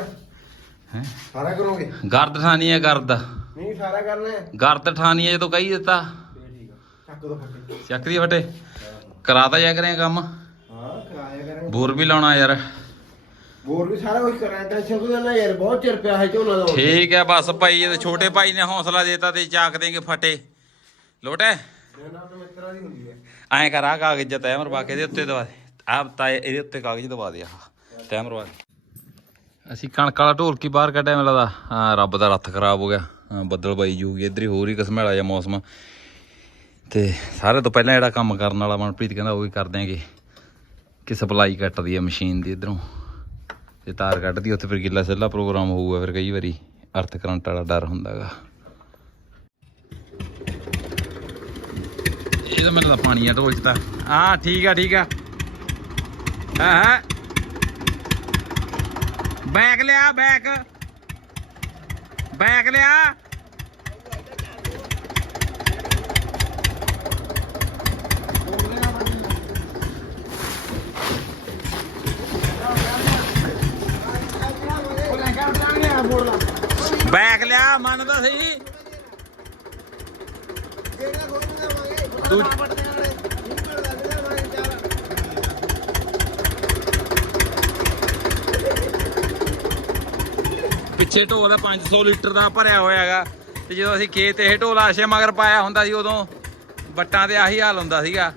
ਹੈ? ਸਾਰਾ ਕਰੋਗੇ? ਗਰਦ ਠਾਣੀ ਹੈ ਗਰਦ। ਨਹੀਂ ਸਾਰਾ ਕਰਨਾ ਹੈ। ਗਰਦ ਠਾਣੀ ਹੈ ਜਦੋਂ ਕਹੀ ਦਿੱਤਾ। ਫੇਰ ਠੀਕ ਆ ਚੱਕ ਦੋ ਫੱਟੇ। ਚੱਕਰੀ ਫਟੇ। ਕਰਾਤਾ ਜਾ ਕਰੇ ਕੰਮ। ਹਾਂ ਕਰਾਇਆ ਕਰਾਂਗੇ। ਬੋਰ ਵੀ ਲਾਉਣਾ ਯਾਰ। ਬੋਰ ਵੀ ਸਾਰਾ ਕੁਝ ਕਰਾਇਆ ਟੈਨਸ਼ਨ ਕੋਈ ਨਾ ਯਾਰ ਬਹੁਤ ਚਿਰ ਪਿਆ ਹੈ ਝੋਨਾ ਦਾ ਠੀਕ ਹੈ ਬਸ ਭਾਈ ਇਹ ਛੋਟੇ ਭਾਈ ਨੇ ਹੌਸਲਾ ਦੇਤਾ ਤੇ ਚਾਕ ਦੇਂਗੇ ਫਟੇ। ਲੋਟ? ਹੈ ਤਾਂ ਐਂ ਕਰ ਆ ਕਾਗਜ਼ ਜਿਹਾ ਤੈਅ ਮਰਵਾ ਕੇ ਇਹਦੇ ਉੱਤੇ ਦਵਾ ਦੇ। ਆਹ ਤਾਂ ਇਹਦੇ ਉੱਤੇ ਕਾਗਜ਼ ਦਵਾ ਦੇ ਆਹ ਤੈਅ ਮਰਵਾ ਕੇ ਅਸੀਂ ਕਣਕ ਵਾਲਾ ਢੋਲਕੀ ਬਾਹਰ ਕੱਢਿਆ ਮੈਨੂੰ ਲੱਗਦਾ? ਹਾਂ ਰੱਬ ਦਾ ਰੱਥ ਖਰਾਬ ਹੋ ਗਿਆ। ਬੱਦਲ ਬਾਈ ਜੂਗੀ ਇੱਧਰ ਹੀ ਹੋਰ ਹੀ ਕਸਮੇਲਾ ਜਿਹਾ ਮੌਸਮ। ਤੇ ਸਾਰੇ ਤੋਂ ਪਹਿਲਾਂ ਜਿਹੜਾ ਕੰਮ ਕਰਨ ਵਾਲਾ ਮਨਪ੍ਰੀਤ ਕਹਿੰਦਾ ਉਹ ਵੀ ਕਰ ਦਿਆਂਗੇ। ਕਿ ਸਪਲਾਈ ਕੱਟਦੀ ਹੈ ਮਸ਼ੀਨ ਦੀ ਇਧਰੋਂ। ਤੇ ਤਾਰ ਕੱਢਦੀ, ਉੱਥੇ ਫਿਰ ਗਿੱਲਾ ਸੱਲਾ ਪ੍ਰੋਗਰਾਮ ਹੋਊਗਾ, ਫਿਰ ਕਈ ਵਾਰੀ ਅਰਥ ਕਰੰਟ ਵਾਲਾ ਡਰ ਹੁੰਦਾਗਾ। ਇਹ ਤਾਂ ਮੈਨੂੰ ਤਾਂ ਪਾਣੀ ਆ ਢੋਲ ਚ ਤਾਂ। ਹਾਂ, ਠੀਕ ਆ ਠੀਕ ਆ। ਹਾਂ ਹਾਂ। ਬੈਗ ਲਿਆ, ਬੈਗ। ਬੈਗ ਲਿਆ। ਬੈਕ ਲਿਆ ਮੰਨਦਾ ਸਹੀ। ਤੂੰ ਪਿੱਛੇ ਢੋਲ 500 ਲੀਟਰ ਦਾ ਭਰਿਆ ਹੋਇਆ ਹੈਗਾ। ਤੇ ਜਦੋਂ ਅਸੀਂ ਖੇਤ ਇਹ ਢੋਲ ਆਸ਼ੇ ਮਗਰ ਪਾਇਆ ਹੁੰਦਾ ਸੀ, ਉਦੋਂ ਬੱਟਾਂ ਤੇ ਆਹੀ ਹਾਲ ਹੁੰਦਾ ਸੀਗਾ।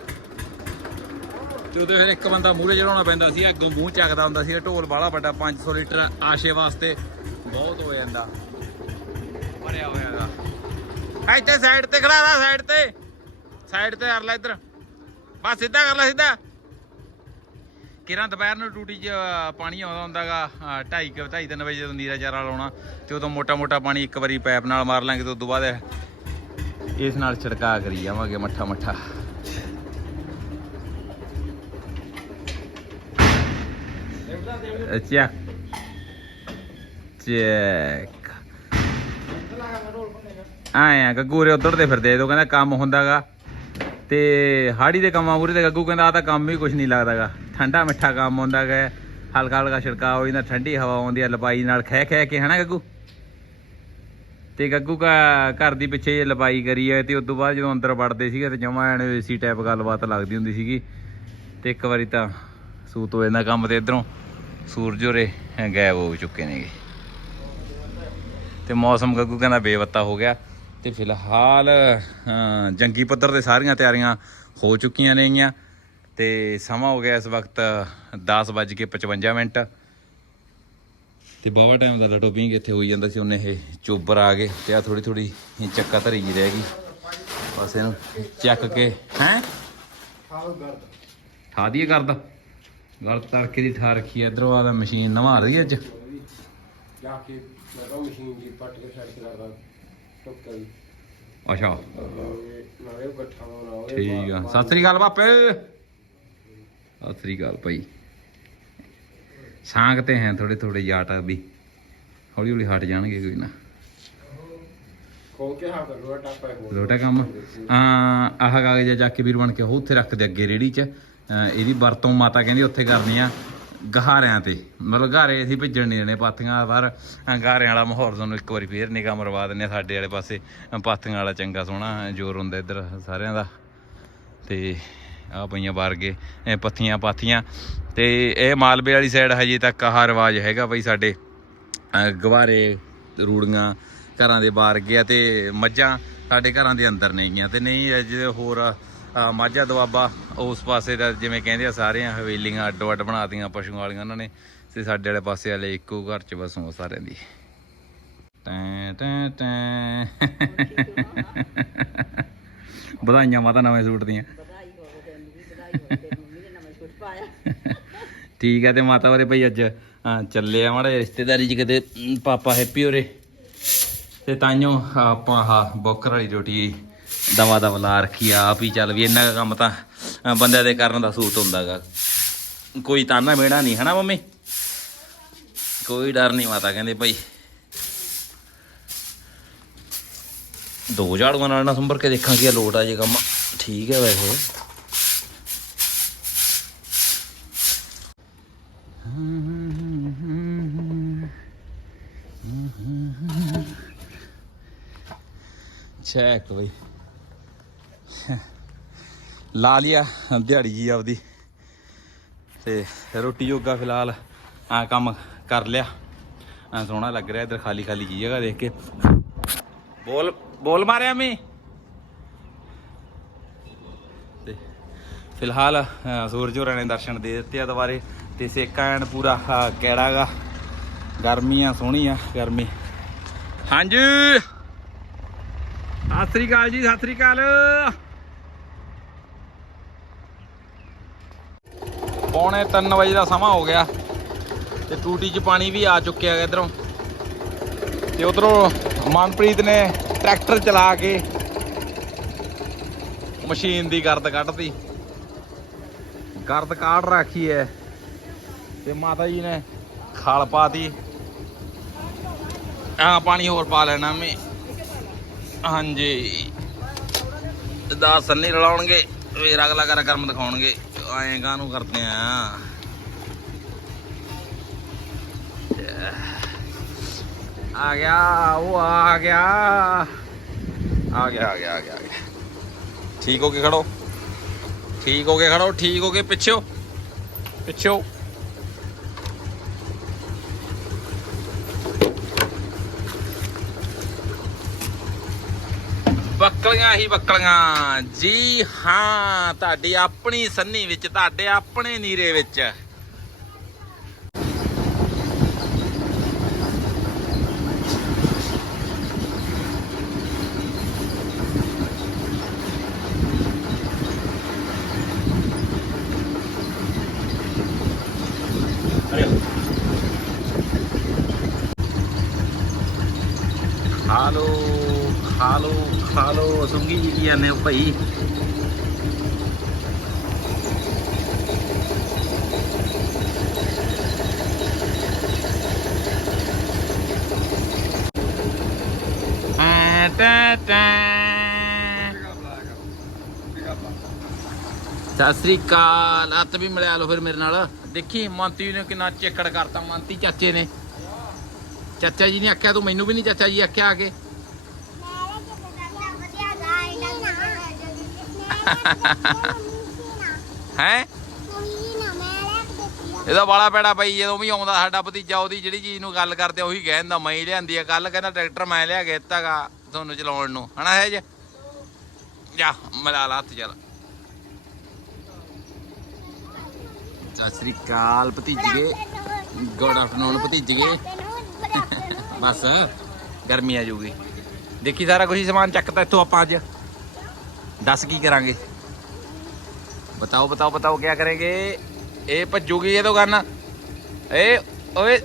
ਤੇ ਉਦੋਂ ਫਿਰ ਇੱਕ ਬੰਦਾ ਮੂਹਰੇ ਚੜਾਉਣਾ ਪੈਂਦਾ ਸੀ, ਅੱਗੋਂ ਮੂੰਹ ਚੱਕਦਾ ਹੁੰਦਾ ਸੀ ਢੋਲ ਬਾਹਲਾ ਵੱਡਾ 500 ਲੀਟਰ ਆਸ਼ੇ ਵਾਸਤੇ। ਬਹੁਤ ਹੋ ਜਾਂਦਾ। ਭਰਿਆ ਹੋਇਆ ਹੈਗਾ। ਇੱਥੇ ਸਾਈਡ ਤੇ ਖੜਾ ਦਾ ਸਾਈਡ ਤੇ। ਸਾਈਡ ਤੇ ਕਰ ਲੈ ਇੱਧਰ। ਬਸ ਸਿੱਧਾ ਕਰ ਲੈ ਸਿੱਧਾ। ਕਿਰਾਂ ਦੁਪਹਿਰ ਨੂੰ ਟੂਟੀ 'ਚ ਪਾਣੀ ਆਉਂਦਾ ਹੁੰਦਾਗਾ 2:30 ਢਾਈ 3 ਵਜੇ ਜਦੋਂ ਨੀਰਾ ਚਾਰਾ ਲਾਉਣਾ ਤੇ ਉਦੋਂ ਮੋਟਾ ਮੋਟਾ ਪਾਣੀ ਇੱਕ ਵਾਰੀ ਪਾਈਪ ਨਾਲ ਮਾਰ ਲਾਂਗੇ ਤੇ ਉਦੋਂ ਬਾਅਦ ਇਸ ਨਾਲ ਛਿੜਕਾ ਕਰੀ ਜਾਵਾਂਗੇ ਮੱਠਾ ਮੱਠਾ ਅੱਛਾ। ਚੈੱਕ। ਆਇਆ ਗੱਗੂ ਰੇ ਉਧੜਦੇ ਫਿਰਦੇ ਜਦੋਂ ਕਹਿੰਦਾ ਕੰਮ ਹੁੰਦਾਗਾ। ਤੇ ਹਾੜੀ ਦੇ ਕੰਮਾਂ ਮੂਰੇ ਤੇ ਗੱਗੂ ਕਹਿੰਦਾ ਆ ਤਾਂ ਕੰਮ ਹੀ ਕੁਝ ਨਹੀਂ ਲੱਗਦਾਗਾ। ਠੰਡਾ ਮਿੱਠਾ ਕੰਮ ਹੁੰਦਾਗਾ, ਹਲਕਾ ਹਲਕਾ ਛਿੜਕਾ ਹੋ ਜਾਂਦਾ ਠੰਡੀ ਹਵਾ ਆਉਂਦੀ ਆ, ਲਪਾਈ ਨਾਲ ਖਹਿ ਖਹਿ ਕੇ, ਹਨਾ ਗੱਗੂ? ਤੇ ਗੱਗੂ ਕਾ ਘਰ ਦੀ ਪਿੱਛੇ ਜੇ ਲਪਾਈ ਕਰੀ ਹੈ ਤੇ ਉਸ ਤੋਂ ਬਾਅਦ ਜਦੋਂ ਅੰਦਰ ਵੜਦੇ ਸੀਗੇ, ਤੇ ਜਮਾ ਐਨ ਏਸੀ ਟਾਈਪ ਗੱਲਬਾਤ ਲੱਗਦੀ ਹੁੰਦੀ ਸੀਗੀ। ਤੇ ਇੱਕ ਵਾਰੀ ਤਾਂ ਸੂਤ ਹੋ ਜਾਂਦਾ ਕੰਮ ਤੇ ਇਧਰੋਂ। ਸੂਰਜ ਹੋਰੇ ਗਾਇਬ ਹੋ ਚੁੱਕੇ ਨੇਗੇ। ਤੇ ਮੌਸਮ ਗੱਗੂ ਕਹਿੰਦਾ ਬੇਵੱਤਾ ਹੋ ਗਿਆ। ਤੇ ਫਿਲਹਾਲ ਜੰਗੀ ਪੱਧਰ ਤੇ ਸਾਰੀਆਂ ਤਿਆਰੀਆਂ ਹੋ ਚੁੱਕੀਆਂ ਨੇਗੀਆਂ। ਤੇ ਸਮਾਂ ਹੋ ਗਿਆ ਇਸ ਵਕਤ 10:55 ਮਿੰਟ। ਤੇ ਬਾਵਾ ਟਾਈਮ ਦਾ ਲਟੋ ਪੀਂਗ ਇੱਥੇ ਹੋਈ ਜਾਂਦਾ ਸੀ, ਉਹਨੇ ਇਹ ਚੋਬਰ ਆ ਗਏ। ਤੇ ਆ ਥੋੜੀ ਥੋੜੀ ਚੱਕਾ ਧਰੀ ਜੀ ਰਹਿ ਗਈ। ਬਸ ਇਹਨੂੰ ਚੱਕ ਕੇ, ਹੈ? ਠਾ ਦੀਏ ਕਰਦਾ ਗਲਤ ਤੜਕੇ ਦੀ ਠਾ ਰੱਖੀ ਐ ਇਧਰੋਂ ਆਦਾ ਮਸ਼ੀਨ ਨਵਾ ਰਹੀ ਅੱਜ। ਜਾ ਕੇ ਮੈਂ ਤਾਂ ਮਸ਼ੀਨ ਦੀ ਪੱਟ ਕੇ ਸਾਈਡ ਤੇ ਕਰਦਾ ਟੁੱਕ ਗਈ ਅੱਛਾ। ਨਾਲੇ ਉਹ ਠੀਕ ਆ। ਸਤਿ ਸ੍ਰੀ ਅਕਾਲ ਬਾਪੇ ਸਤਿ ਸ੍ਰੀ ਅਕਾਲ ਭਾਈ। ਛਾਂਗਤੇ ਹੈ ਥੋੜੇ ਥੋੜੇ ਜਾਟ ਵੀ। ਹੌਲੀ ਹੌਲੀ ਹਟ ਜਾਣਗੇ ਕੋਈ ਨਾ। ਖੋਲ ਕੇ ਹਾਂ ਕਰੂਗਾ ਟਾਪਾ ਹੋ ਲੋਟਾ ਕੰਮ। ਆ ਆਹ ਕਾਗਜ਼ ਜਾ ਕੇ ਵੀਰ ਬਣ ਕੇ ਉਹ ਉੱਥੇ ਰੱਖ ਦੇ ਅੱਗੇ ਰੇੜੀ 'ਚ। ਇਹਦੀ ਵਰਤੋਂ ਮਾਤਾ ਕਹਿੰਦੀ ਉੱਥੇ ਕਰਨੀ ਆ। ਗਹਾਰਿਆਂ ਤੇ। ਮਤਲਬ ਗਹਾਰੇ ਅਸੀਂ ਭੇਜਣ ਨਹੀਂ ਦੇਣੇ ਪਾਥੀਆਂ ਬਾਹਰ। ਅਹ ਗਹਾਰਿਆਂ ਵਾਲਾ ਮਾਹੌਲ ਤੁਹਾਨੂੰ ਇੱਕ ਵਾਰੀ ਫੇਰ ਨਿਗਾਹ ਮਰਵਾ ਦਿੰਨੇ ਆ ਸਾਡੇ ਵਾਲੇ ਪਾਸੇ। ਪਾਥੀਆਂ ਵਾਲਾ ਚੰਗਾ ਸੋਹਣਾ ਜੋਰ ਹੁੰਦਾ ਇੱਧਰ ਸਾਰਿਆਂ ਦਾ। ਤੇ ਆ ਪਈਆਂ ਬਾਰਗੇ ਇਹ ਪੱਥੀਆਂ ਪਾਥੀਆਂ। ਤੇ ਇਹ ਮਾਲਵੇ ਵਾਲੀ ਸਾਈਡ ਹਜੇ ਤੱਕ ਆਹ ਰਿਵਾਜ ਹੈਗਾ ਬਈ ਸਾਡੇ ਗਵਾਰੇ ਰੂੜੀਆਂ ਘਰਾਂ ਦੇ ਬਾਹਰ ਗਿਆ ਤੇ ਮੱਝਾਂ ਸਾਡੇ ਘਰਾਂ ਦੇ ਅੰਦਰ ਨਹੀਂ ਗਈਆਂ ਤੇ ਨਹੀਂ, ਅੱਜ ਹੋਰ ਮਾਝਾ ਦੁਆਬਾ ਉਸ ਪਾਸੇ ਦਾ ਜਿਵੇਂ ਕਹਿੰਦੇ ਆ ਸਾਰੀਆਂ ਹਵੇਲੀਆਂ ਅੱਡੋ ਅੱਡ ਬਣਾਤੀਆਂ, ਪਸ਼ੂਆਂ ਵਾਲੀਆਂ ਉਹਨਾਂ ਨੇ, ਤੇ ਸਾਡੇ ਵਾਲੇ ਪਾਸੇ ਵਾਲੇ ਇੱਕੋ ਘਰ ਚ ਵਸੋਂ ਸਾਰਿਆਂ ਦੀ। ਟੈਂ ਟੈਂ ਟੈਂ। ਵਧਾਈਆਂ ਮਾਤਾ ਨਵੇਂ ਸੂਟ ਦੀਆਂ। ਠੀਕ ਹੈ ਤੇ ਮਾਤਾ ਹੋਰੇ ਭਾਈ ਅੱਜ ਚੱਲੇ ਆ ਮਾੜਾ ਰਿਸ਼ਤੇਦਾਰੀ ਚ ਕਿਤੇ, ਪਾਪਾ ਹੈਪੀ ਹੋਰੇ। ਤੇ ਤਾਈਓ ਆਪਾਂ ਆਹ ਬੋਕਰ ਵਾਲੀ ਰੋਟੀ ਦਵਾ ਦਵਾ ਲਾ ਰੱਖੀ ਆ ਆਪ ਹੀ ਚੱਲ ਵੀ ਇੰਨਾ ਕੰਮ ਤਾਂ ਅ, ਬੰਦਿਆਂ ਦੇ ਕਰਨ ਦਾ ਸੂਤ ਹੁੰਦਾਗਾ। ਕੋਈ ਤਾਨਾ ਮੇੜਾ ਨਹੀਂ ਹਨਾ ਮੰਮੀ? ਕੋਈ ਡਰ ਨਹੀਂ ਮਾਤਾ ਕਹਿੰਦੇ ਭਾਈ। ਦੋ ਝਾੜੂਆਂ ਨਾਲ ਨਾ ਸੰਭਰ ਕੇ ਦੇਖਾਂ ਕੀ ਲੋਟ ਆ ਜੇ ਕੰਮ। ਠੀਕ ਹੈ ਵੈਸੇ। ਚੈੱਕ ਬਈ। ਲਾ ਲਿਆ ਦਿਹਾੜੀ ਜੀ ਆਪਦੀ। ਤੇ ਰੋਟੀ ਜੋਗਾ ਫਿਲਹਾਲ ਆ ਕੰਮ ਕਰ ਲਿਆ। ਆ ਸੋਹਣਾ ਲੱਗ ਰਿਹਾ ਇਧਰ ਖਾਲੀ ਖਾਲੀ ਜੀ ਜਗ੍ਹਾ ਦੇਖ ਕੇ। ਬੋਲ ਬੋਲ ਮਾਰਿਆ ਮੈਂ। ਤੇ ਫਿਲਹਾਲ ਸੂਰਜ ਹੋਰਾਂ ਨੇ ਦਰਸ਼ਨ ਦੇ ਦਿੱਤੇ ਆ ਦੁਬਾਰੇ। ਤੇ ਸੇਕਾ ਐਨ ਪੂਰਾ ਅ, ਕੈੜਾ ਗਾ। ਗਰਮੀ ਆ ਸੋਹਣੀ ਆ ਗਰਮੀ। ਹਾਂਜੀ। ਸਤਿ ਸ੍ਰੀ ਅਕਾਲ ਜੀ ਸਤਿ ਸ੍ਰੀ ਅਕਾਲ। ਪੌਣੇ 3 ਵਜੇ ਦਾ ਸਮਾਂ ਹੋ ਗਿਆ ਤੇ ਟੂਟੀ 'ਚ ਪਾਣੀ ਵੀ ਆ ਚੁੱਕਿਆ ਹੈ ਇਧਰੋਂ। ਤੇ ਉਧਰੋਂ ਮਨਪ੍ਰੀਤ ਨੇ ਟਰੈਕਟਰ ਚਲਾ ਕੇ ਮਸ਼ੀਨ ਦੀ ਗਰਦ ਕੱਢਤੀ। ਗਰਦ ਕਾੜ ਰੱਖੀ ਹੈ ਤੇ ਮਾਤਾ ਜੀ ਨੇ ਖਲ ਪਾਤੀ। ਆ ਪਾਣੀ ਹੋਰ ਪਾ ਲੈਣਾ ਮੈਂ। ਹਾਂਜੀ। ਤੇ ਦਾ ਸੰਨੀ ਰਲਾਉਣਗੇ, ਫੇਰ ਅਗਲਾ ਕਰ ਕਰਮ ਦਿਖਾਉਣਗੇ। ਐਂ ਕਾਹਨੂੰ ਕਰਦੇ ਆ? ਆ ਗਿਆ, ਉਹ ਆ ਗਿਆ। ਆ ਗਿਆ ਆ ਗਿਆ ਆ ਗਿਆ ਆ ਗਿਆ। ਠੀਕ ਹੋ ਕੇ ਖੜੋ। ਠੀਕ ਹੋ ਕੇ ਖੜੋ, ਠੀਕ ਹੋ ਕੇ ਬੱਕਲੀਆਂ ਹੀ ਬੱਕਲੀਆਂ। ਜੀ ਹਾਂ ਤੁਹਾਡੀ ਆਪਣੀ ਸੰਨੀ ਵਿੱਚ ਤੁਹਾਡੇ ਆਪਣੇ ਨੀਰੇ ਵਿੱਚ। ਖਾ ਲਓ, ਸੁੰਗੀ ਜੀ ਕੀ ਆਨੇ ਭਾਈ? ਟਾ ਟਾ। ਸਤਿ ਸ੍ਰੀ ਅਕਾਲ। ਹੱਥ ਵੀ ਮਿਲਿਆ ਲਓ ਫਿਰ ਮੇਰੇ ਨਾਲ। ਦੇਖੀ ਮੰਤੀ ਨੇ ਕਿੰਨਾ ਚੇਕੜ ਕਰਤਾ। ਮੰਤੀ ਚਾਚੇ ਨੇ। ਚਾਚਾ ਜੀ ਨੇ ਆਖਿਆ, ਤੂੰ ਮੈਨੂੰ ਵੀ ਨਹੀਂ ਚਾਚਾ ਜੀ ਆਖਿਆ ਆ ਕੇ। ਹੈ? ਇਹਦਾ ਬਾਲਾ ਪੈੜਾ ਪਈ ਜਦੋਂ ਵੀ ਆਉਂਦਾ ਸਾਡਾ ਭਤੀਜਾ, ਉਹਦੀ ਜਿਹੜੀ ਚੀਜ਼ ਨੂੰ ਗੱਲ ਕਰਦੇ ਆ, ਉਹੀ ਕਹਿ ਮੈਂ ਹੀ ਲਿਆਂਦੀ ਆ ਕੱਲ ਕਹਿੰਦਾ ਟਰੈਕਟਰ ਮੈਂ ਲਿਆ ਕੇ ਦਿੱਤਾਗਾ ਤੁਹਾਨੂੰ ਚਲਾਉਣ ਨੂੰ। ਹਨਾ ਹੈ ਜੀ? ਜਾ ਮਿਲਾ ਲਾ ਹੱਥ ਚੱਲ। ਸਤਿ ਸ੍ਰੀ ਅਕਾਲ ਭਤੀਜੇ ਗੁੱਡ ਆਫਟਰਨੂਨ ਭਤੀਜੇ ਬਸ, ਗਰਮੀ ਆ ਜੂਗੀ। ਦੇਖੀ ਸਾਰਾ ਕੁਝ ਸਮਾਨ ਚੱਕਤਾ ਇੱਥੋਂ ਆਪਾਂ ਅੱਜ। ਦੱਸ ਕੀ ਕਰਾਂਗੇ? ਬਤਾਓ ਬਤਾਓ ਬਤਾਓ ਕੀ ਕਰਾਂਗੇ? ਇਹ ਭੱਜੂਗੀ ਇਹ ਤੋਂ ਕਰਨ ਏ, ਓਏ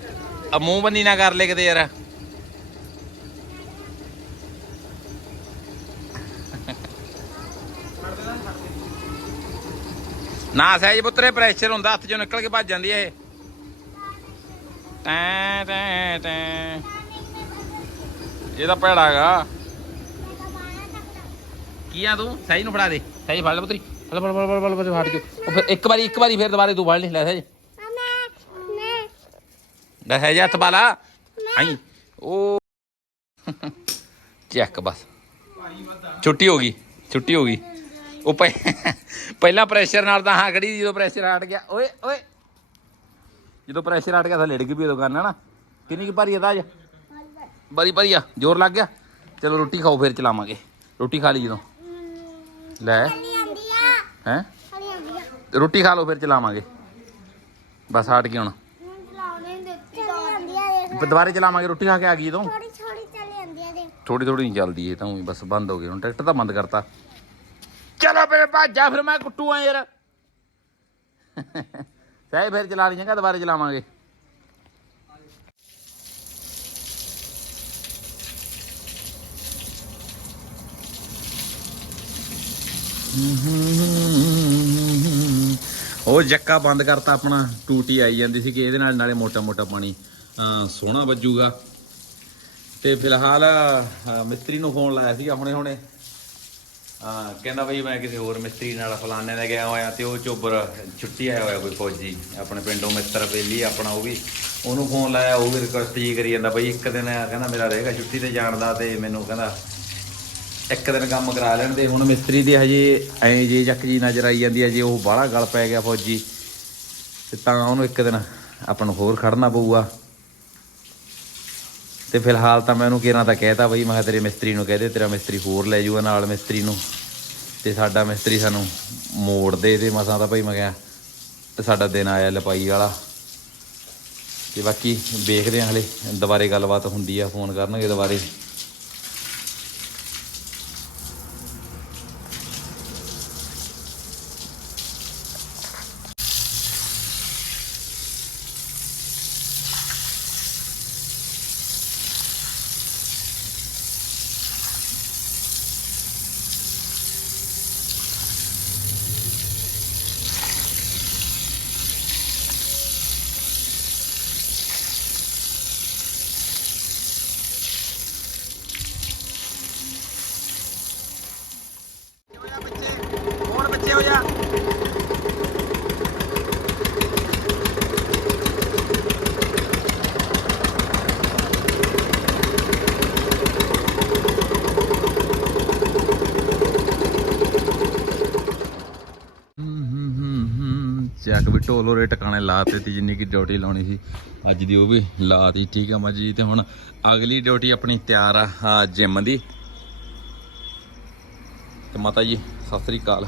ਮੂੰਹ ਬੰਨੀ ਨਾ ਕਰ ਲੈ ਕਿਤੇ ਯਾਰ। ਨਾ ਸਹਿਜ ਪੁੱਤਰੇ ਪ੍ਰੈਸ਼ਰ ਹੁੰਦਾ, ਹੱਥ ਚੋਂ ਨਿਕਲ ਕੇ ਭੱਜ ਜਾਂਦੀ ਹੈ ਇਹ। ਟੈਂ ਟੈਂ ਟੈਂ ਇਹ ਭੈੜਾਗਾ ਕੀ ਆ ਤੂੰ ਸਹੀ ਨੂੰ ਫੜਾ ਦੇ ਸਹੀ ਫੜ ਲੈ ਪੁੱਤਰੀ ਫੜ ਫੜ ਫੜ ਫੜ ਫੜ ਫੜ ਫੜ ਕੇ ਉਹ ਫਿਰ ਇੱਕ ਵਾਰੀ ਇੱਕ ਵਾਰੀ ਫਿਰ ਦੁਬਾਰੇ ਤੂੰ ਫੜ ਲਈ ਲੈ ਸਹੀ ਲੈ ਸਹੀ ਹੱਥ ਪਾ ਲਾ ਆਈ ਉਹ ਚੈੱਕ ਬਸ ਛੁੱਟੀ ਹੋ ਗਈ ਛੁੱਟੀ ਹੋ ਗਈ ਉਹ ਪਹਿ- ਪਹਿਲਾਂ ਪ੍ਰੈਸ਼ਰ ਨਾਲ ਤਾਂ ਹਾਂ ਖੜੀ ਜਦੋਂ ਪ੍ਰੈਸ਼ਰ ਹਟ ਗਿਆ ਓਏ ਓਏ ਜਦੋਂ ਪ੍ਰੈਸ਼ਰ ਹਟ ਗਿਆ ਤਾਂ ਲੜ ਗਈ ਵੀ ਦੁਕਾਨ ਨਾ ਕਿੰਨੀ ਕੀ ਭਾਰੀ ਆ ਤਾਜ ਬੜੀ ਭਾਰੀ ਆ ਜ਼ੋਰ ਲੱਗ ਗਿਆ ਚਲੋ ਰੋਟੀ ਖਾਓ ਫਿਰ ਚਲਾਵਾਂਗੇ ਰੋਟੀ ਖਾ ਲਈ ਜਦੋਂ ਲੈ। ਹੈ? ਰੋਟੀ ਖਾ ਲਓ, ਫਿਰ ਚਲਾਵਾਂਗੇ। ਬਸ ਹਟ ਗਈ ਹੁਣ। ਫਿਰ ਦੁਬਾਰੇ ਚਲਾਵਾਂਗੇ, ਰੋਟੀ ਖਾ ਕੇ ਆ ਗਈ ਜਦੋਂ ਥੋੜੀ ਥੋੜੀ ਚੱਲ ਜਾਂਦੀ ਆ ਦੇ ਥੋੜੀ ਥੋੜੀ ਨਹੀਂ ਚੱਲਦੀ ਇਹ ਤਾਂ ਊਂ ਹੀ ਬਸ ਬੰਦ ਹੋ ਗਈ। ਹੁਣ ਟਰੈਕਟਰ ਤਾਂ ਬੰਦ ਕਰਤਾ। ਚਲੋ ਫਿਰ ਭਾਜਾ, ਫਿਰ ਮੈਂ ਕੁੱਟੂ ਆ ਯਾਰ। ਸਹੀ, ਫਿਰ ਚਲਾ ਲਈ ਜਾਂਗਾ ਦੁਬਾਰੇ ਚਲਾਵਾਂਗੇ? ਉਹ ਜੱਕਾ ਬੰਦ ਕਰਤਾ ਆਪਣਾ, ਟੂਟੀ ਆਈ ਜਾਂਦੀ ਸੀ ਕਿ ਇਹਦੇ ਨਾਲ ਨਾਲੇ ਮੋਟਾ ਮੋਟਾ ਪਾਣੀ ਸੋਹਣਾ ਵੱਜੂਗਾ। ਤੇ ਫਿਲਹਾਲ ਮਿਸਤਰੀ ਨੂੰ ਫੋਨ ਲਾਇਆ ਸੀਗਾ ਹੁਣੇ ਹੁਣੇ। ਕਹਿੰਦਾ ਬਈ ਮੈਂ ਕਿਸੇ ਹੋਰ ਮਿਸਤਰੀ ਨਾਲ ਫਲਾਣੇ ਦਾ ਗਿਆ ਹੋਇਆ ਤੇ ਉਹ ਚੋਬਰ ਛੁੱਟੀ ਆਇਆ ਹੋਇਆ ਕੋਈ ਫੌਜੀ, ਆਪਣੇ ਪਿੰਡੋਂ ਮਿੱਤਰ ਬੇਲੀ ਆਪਣਾ ਉਹ ਵੀ। ਉਹਨੂੰ ਫੋਨ ਲਾਇਆ, ਉਹ ਵੀ ਰਿਕਵੈਸਟ ਜੀ ਕਰੀ ਜਾਂਦਾ, ਬਈ ਇੱਕ ਦਿਨ ਕਹਿੰਦਾ ਮੇਰਾ ਰਹੇਗਾ ਛੁੱਟੀ ਤੇ ਜਾਣ ਦਾ ਤੇ ਮੈਨੂੰ ਕਹਿੰਦਾ ਇੱਕ ਦਿਨ ਕੰਮ ਕਰਾ ਲੈਣ ਦੇ ਹੁਣ ਮਿਸਤਰੀ ਦੇ ਹਜੇ ਐ ਜੇ ਜੱਕ ਜੀ ਨਜ਼ਰ ਆਈ ਜਾਂਦੀ ਹੈ ਜੇ ਉਹ ਬਾਹਲਾ ਗਲ ਪੈ ਗਿਆ ਫੌਜੀ, ਤੇ ਤਾਂ ਉਹਨੂੰ ਇੱਕ ਦਿਨ ਆਪਾਂ ਨੂੰ ਹੋਰ ਖੜਨਾ ਪਊਗਾ। ਤੇ ਫਿਲਹਾਲ ਤਾਂ ਮੈਂ ਉਹਨੂੰ ਕਿਹਨਾਂ ਤਾਂ ਕਹਿਤਾ ਬਈ, ਮੈਂ ਕਿਹਾ ਤੇਰੇ ਮਿਸਤਰੀ ਨੂੰ ਕਹਿ ਦੇ, ਤੇਰਾ ਮਿਸਤਰੀ ਹੋਰ ਲੈ ਜਾਊਗਾ ਨਾਲ ਮਿਸਤਰੀ ਨੂੰ। ਤੇ ਸਾਡਾ ਮਿਸਤਰੀ ਸਾਨੂੰ ਮੋੜ ਦੇ ਤੇ ਮਸਾਂ ਤਾਂ ਭਾਈ ਮੈਂ ਕਿਹਾ ਤੇ ਸਾਡਾ ਦਿਨ ਆਇਆ ਲਪਾਈ ਵਾਲਾ। ਤੇ ਬਾਕੀ ਵੇਖਦੇ ਹਾਂ ਹਲੇ, ਦੁਬਾਰੇ ਗੱਲਬਾਤ ਹੁੰਦੀ ਆ, ਫੋਨ ਕਰਨਗੇ ਦੁਬਾਰੇ ਹੁਣ ਬੱਚੇ ਹੋ ਜਾ ਚੱਕ ਵੀ ਟਿਕਾਣੇ ਲਾਤੇ ਤੀ ਜਿੰਨੀ ਕੀ ਡਿਊਟੀ ਲਾਉਣੀ ਸੀ, ਅੱਜ ਦੀ ਉਹ ਵੀ ਲਾਤੀ ਠੀਕ ਆ ਮਾਜੀ ਤੇ ਹੁਣ ਅਗਲੀ ਡਿਊਟੀ ਆਪਣੀ ਤਿਆਰ ਆ ਜਿਮ ਦੀ। ਤੇ ਮਾਤਾ ਜੀ, ਸਤਿ ਸ੍ਰੀ ਅਕਾਲ।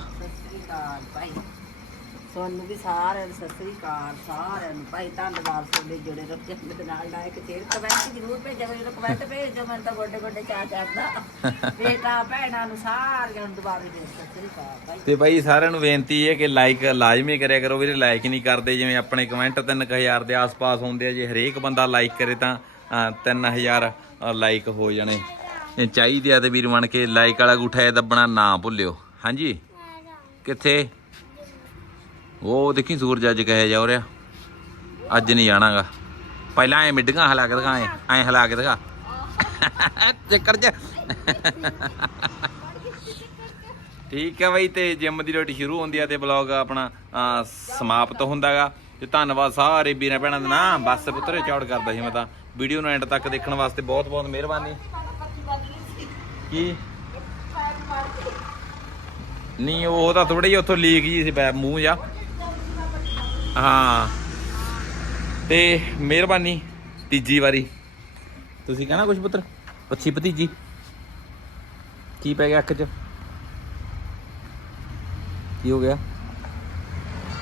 ਤੁਹਾਨੂੰ ਵੀ ਸਾਰਿਆਂ ਨੂੰ ਸਤਿ ਸ੍ਰੀ ਅਕਾਲ ਸਾਰਿਆਂ ਨੂੰ। ਭਾਈ ਧੰਨਵਾਦ ਤੁਹਾਡੇ ਜੁੜੇ ਰਹੋ ਚੈਨਲ ਦੇ ਨਾਲ ਲਾਇਕ ਸ਼ੇਅਰ ਕਮੈਂਟ ਜ਼ਰੂਰ ਭੇਜਿਆ ਕਰੋ ਕਮੈਂਟ ਭੇਜੋ ਮੈਨੂੰ ਤਾਂ ਗੋਡੇ ਗੋਡੇ ਚਾਹ ਚੜਦਾ ਬੇਟਾ ਭੈਣਾਂ ਨੂੰ ਸਾਰਿਆਂ ਨੂੰ ਦੁਬਾਰਾ ਦੇ ਸਤਿ ਸ੍ਰੀ ਅਕਾਲ ਭਾਈ। ਤੇ ਬਾਈ ਸਾਰਿਆਂ ਨੂੰ ਬੇਨਤੀ ਹੈ ਕਿ ਲਾਈਕ ਲਾਜ਼ਮੀ ਕਰਿਆ ਕਰੋ ਵੀਰੇ ਲਾਈਕ ਨਹੀਂ ਕਰਦੇ। ਜਿਵੇਂ ਆਪਣੇ ਕਮੈਂਟ 3000 ਦੇ ਆਸ-ਪਾਸ ਹੁੰਦੇ ਆ ਜੇ ਹਰੇਕ ਬੰਦਾ ਲਾਈਕ ਕਰੇ ਤਾਂ ਅਹ, 3000 ਲਾਈਕ ਹੋ ਜਾਣੇ। ਇਹ ਚਾਹੀਦੇ ਆ ਤੇ ਵੀਰ ਬਣ ਕੇ ਲਾਈਕ ਵਾਲਾ ਗੁੱਠਾ ਇਹ ਦੱਬਣਾ ਨਾ ਭੁੱਲਿਓ। ਹਾਂਜੀ? ਕਿੱਥੇ? ਉਹ ਦੇਖੀ ਸੂਰਜ ਅੱਜ ਕਹੇ ਜਾ ਰਿਹਾ। ਅੱਜ ਨਹੀਂ ਜਾਣਾਗਾ। ਪਹਿਲਾਂ ਐ ਮਿੱਡੀਆਂ ਹਿਲਾ ਕੇ ਦਿਖਾ ਐ ਐ ਹਿਲਾ ਕੇ ਦਿਖਾ। ਚੱਕਰ ਜਾ ਠੀਕ ਹੈ ਬਈ ਤੇ ਜਿਮ ਦੀ ਰੋਟੀ ਸ਼ੁਰੂ ਹੁੰਦੀ ਆ ਤੇ ਬਲੌਗ ਆਪਣਾ ਅਹ, ਸਮਾਪਤ ਹੁੰਦਾਗਾ। ਤੇ ਧੰਨਵਾਦ ਸਾਰੇ ਵੀਰਾਂ ਭੈਣਾਂ ਦਾ ਨਾ। ਬਸ ਪੁੱਤਰ ਚੌੜ ਕਰਦਾ ਸੀ ਮੈਂ ਤਾਂ। ਵੀਡੀਓ ਨੂੰ ਐਂਡ ਤੱਕ ਦੇਖਣ ਵਾਸਤੇ ਬਹੁਤ ਬਹੁਤ ਮਿਹਰਬਾਨੀ। ਕੀ? ਨਹੀਂ ਉਹ ਤਾਂ ਥੋੜੀ ਜਿਹੀ ਉੱਥੋਂ ਲੀਕ ਜੀ ਸੀ ਮੂੰਹ ਜਾ ਹਾਂ। ਤੇ ਮਿਹਰਬਾਨੀ ਤੀਜੀ ਵਾਰੀ। ਤੁਸੀਂ ਕਹਿਣਾ ਕੁਝ ਪੁੱਤਰ? ਅੱਛੀ ਭਤੀਜੀ। ਕੀ ਪੈ ਗਿਆ ਅੱਖ 'ਚ? ਕੀ ਹੋ ਗਿਆ?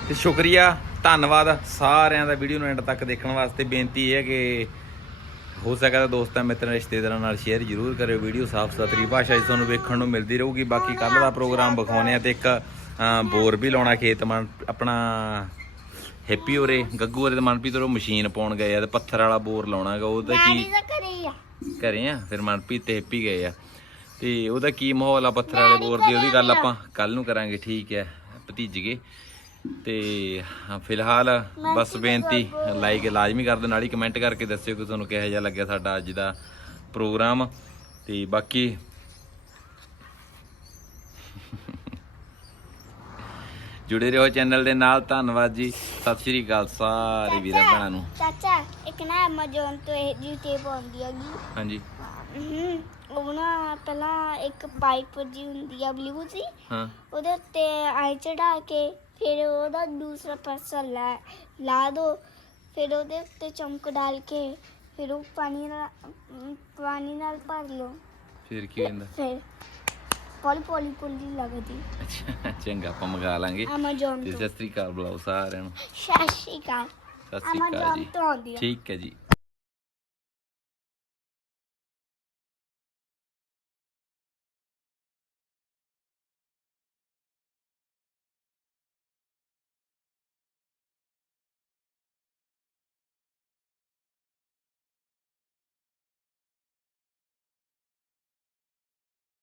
ਤੇ ਸ਼ੁਕਰੀਆ ਧੰਨਵਾਦ ਸਾਰਿਆਂ ਦਾ ਵੀਡੀਓ ਨੂੰ ਐਂਡ ਤੱਕ ਦੇਖਣ ਵਾਸਤੇ। ਬੇਨਤੀ ਇਹ ਹੈ ਕਿ ਹੋ ਸਕਦਾ ਦੋਸਤਾਂ ਮਿੱਤਰਾਂ ਰਿਸ਼ਤੇਦਾਰਾਂ ਨਾਲ ਸ਼ੇਅਰ ਜ਼ਰੂਰ ਕਰਿਓ। ਵੀਡੀਓ ਸਾਫ਼ ਸੁਥਰੀ ਭਾਸ਼ਾ 'ਚ ਤੁਹਾਨੂੰ ਵੇਖਣ ਨੂੰ ਮਿਲਦੀ ਰਹੂਗੀ। ਬਾਕੀ ਕੱਲ ਦਾ ਪ੍ਰੋਗਰਾਮ ਵਿਖਾਉਣੇ ਆ ਤੇ ਇੱਕ ਬੋਰ ਵੀ ਲਾਉਣਾ ਖੇਤ ਮਨ ਆਪਣਾ ਹੈਪੀ ਹੋਰੇ ਗੱਗੂ ਹੋਰੇ ਤੇ ਮਨਪ੍ਰੀਤ ਹੋਰੇ ਮਸ਼ੀਨ ਪਾਉਣ ਗਏ ਆ ਤੇ ਪੱਥਰ ਵਾਲਾ ਬੋਰ ਲਾਉਣਾਗਾ ਉਹਦਾ ਕੀ ਘਰੇ ਆ। ਫਿਰ ਮਨਪ੍ਰੀਤ ਤੇ ਹੈਪੀ ਗਏ ਆ। ਤੇ ਉਹਦਾ ਕੀ ਮਾਹੌਲ ਆ ਪੱਥਰ ਵਾਲੇ ਬੋਰ ਦੀ? ਉਹਦੀ ਗੱਲ ਆਪਾਂ ਕੱਲ ਨੂੰ ਕਰਾਂਗੇ ਠੀਕ ਹੈ ਭਤੀਜਗੇ ਤੇ ਫਿਲਹਾਲ ਬਸ ਬੇਨਤੀ ਲਾਈਕ ਲਾਜ਼ਮੀ ਕਰ ਦਿਓ ਨਾਲ ਹੀ ਕਮੈਂਟ ਕਰਕੇ ਦੱਸਿਓ ਕਿ ਤੁਹਾਨੂੰ ਕਿਹੋ ਜਿਹਾ ਲੱਗਿਆ ਸਾਡਾ ਅੱਜ ਦਾ ਪ੍ਰੋਗਰਾਮ। ਤੇ ਬਾਕੀ ਜੁੜੇ ਰਹੋ ਚੈਨਲ ਦੇ ਨਾਲ। ਧੰਨਵਾਦ ਜੀ। ਸਤਿ ਸ਼੍ਰੀ ਅਕਾਲ ਸਾਰੇ ਵੀਰਾਂ ਭੈਣਾਂ ਨੂੰ। ਚਾਚਾ ਇੱਕ ਨਾ ਐਮਾਜ਼ੋਨ ਤੋਂ ਇਹ ਜੀ ਟੇਪ ਆਉਂਦੀ ਹੈਗੀ। ਹਾਂਜੀ। ਹਮ, ਉਹ ਨਾ ਪਹਿਲਾਂ ਇੱਕ ਪਾਈਪ ਜੀ ਹੁੰਦੀ ਆ ਬਲੂ ਸੀ ਹਾਂ। ਉਹਦੇ ਉੱਤੇ ਆਈ ਚੜਾ ਕੇ ਫਿਰ ਉਹਦਾ ਦੂਸਰਾ ਪਾਸਾ ਲਾ ਲਾ ਦੋ। ਫਿਰ ਉਹਦੇ ਉੱਤੇ ਚਮਕ ਡਾਲ ਕੇ ਫਿਰ ਉਹ ਪਾਣੀ ਨਾਲ ਅਮ, ਪਾਣੀ ਨਾਲ ਭਰ ਲਓ। ਫਿਰ ਕੀ ਹੁੰਦਾ? ਫਿਰ ਪੋਲੀ ਪੋਲੀ ਪੋਲੀ ਲੱਗਦੀ। ਅੱਛਾ ਚੰਗਾ ਆਪਾਂ ਮੰਗਾ ਲਾਂਗੇ। ਐਮਾਜ਼ੋਨ ਤੇ ਤੋਂ। ਸਤਿ ਸ੍ਰੀ ਅਕਾਲ ਬੁਲਾਓ ਸਾਰਿਆਂ ਨੂੰ। ਸਤਿ ਸ਼੍ਰੀ ਅਕਾਲ। ਸਤਿ ਸ੍ਰੀ ਅਕਾਲ ਜੀ। ਤੋਂ ਆਉਂਦੀ ਆ। ਠੀਕ ਹੈ ਜੀ।